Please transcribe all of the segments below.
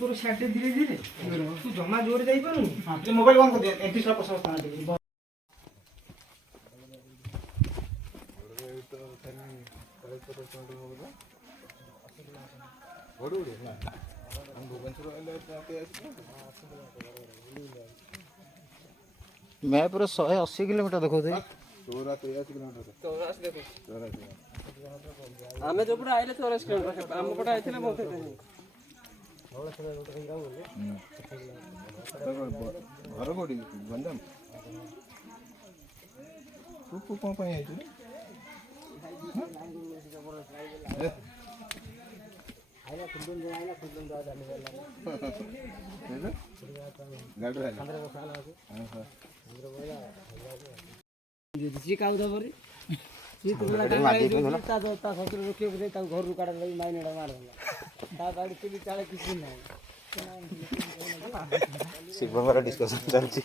तोर धीरे धीरे तू जमा जोर जाई पारू मोबाइल बंद कर दे 31% मैं पूरा 180 किलोमीटर देखो थे आमे जो पड़ा आइले 84 किलोमीटर आम पड़ा आइथिले बहुत घर कोडी गंजाम तू कोन पई आइछु आइला खुदन दो जाने वाला गाड़ी रे 15 साल आके हां हां 15 बोला जी काउ दबरी जी तुला ता ससुर रोके बे ता घर रुकाडा लई माइनेडा मार देला ता गाड़ी चली चाले किछ नहीं शिवंगर डिस्कशन चलची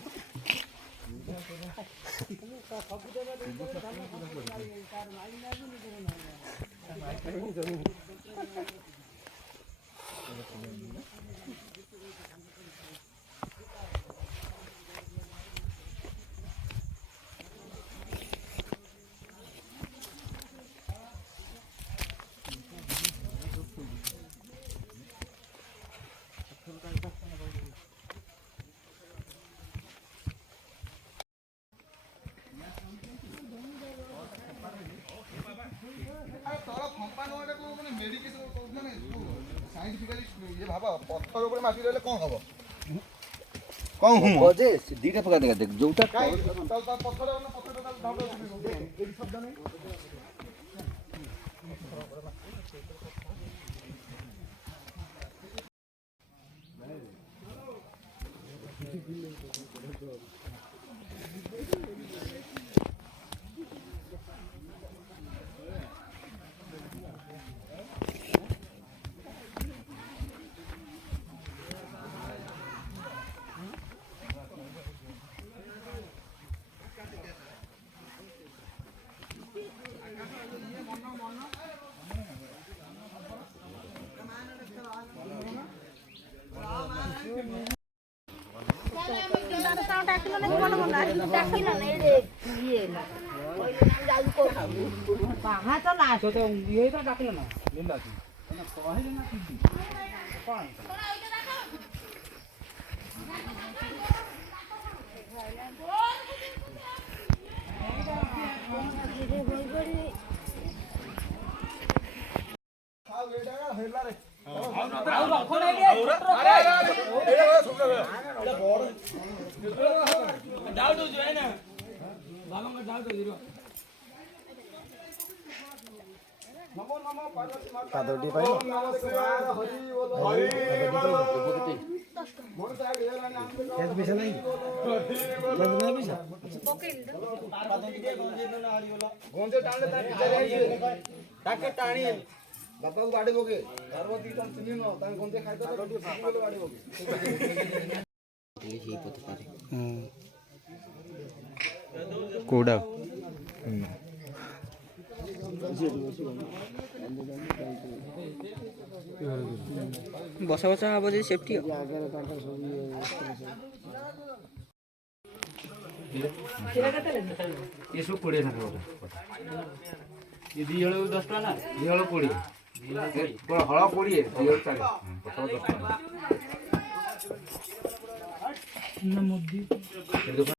पत्थर ऊपर माटी रहले कौन हबो कौन हूं बजे दीटा पका देगा देख जोटा पत्थर एक शब्द नहीं कादोटी पाइलो कैसे पैसा नहीं पैसा गोंजे टाणले ताके टाणी बापा को बाडे बोके गर्भवती तन चिनी न तान गोंजे खाइ त रोटी फाटले बाडे बोके यही पता पारे କୋଉଟା ବସା ବସା ହବ ଯଦି ସେଫ୍ଟି ଏସବୁ 20 ଟଙ୍କା ଦି ହଳ 10 ଟଙ୍କା ନା ଦି ହଳ 20 ହଳ 20 ଦି ହଳ 40 10 ଟଙ୍କା।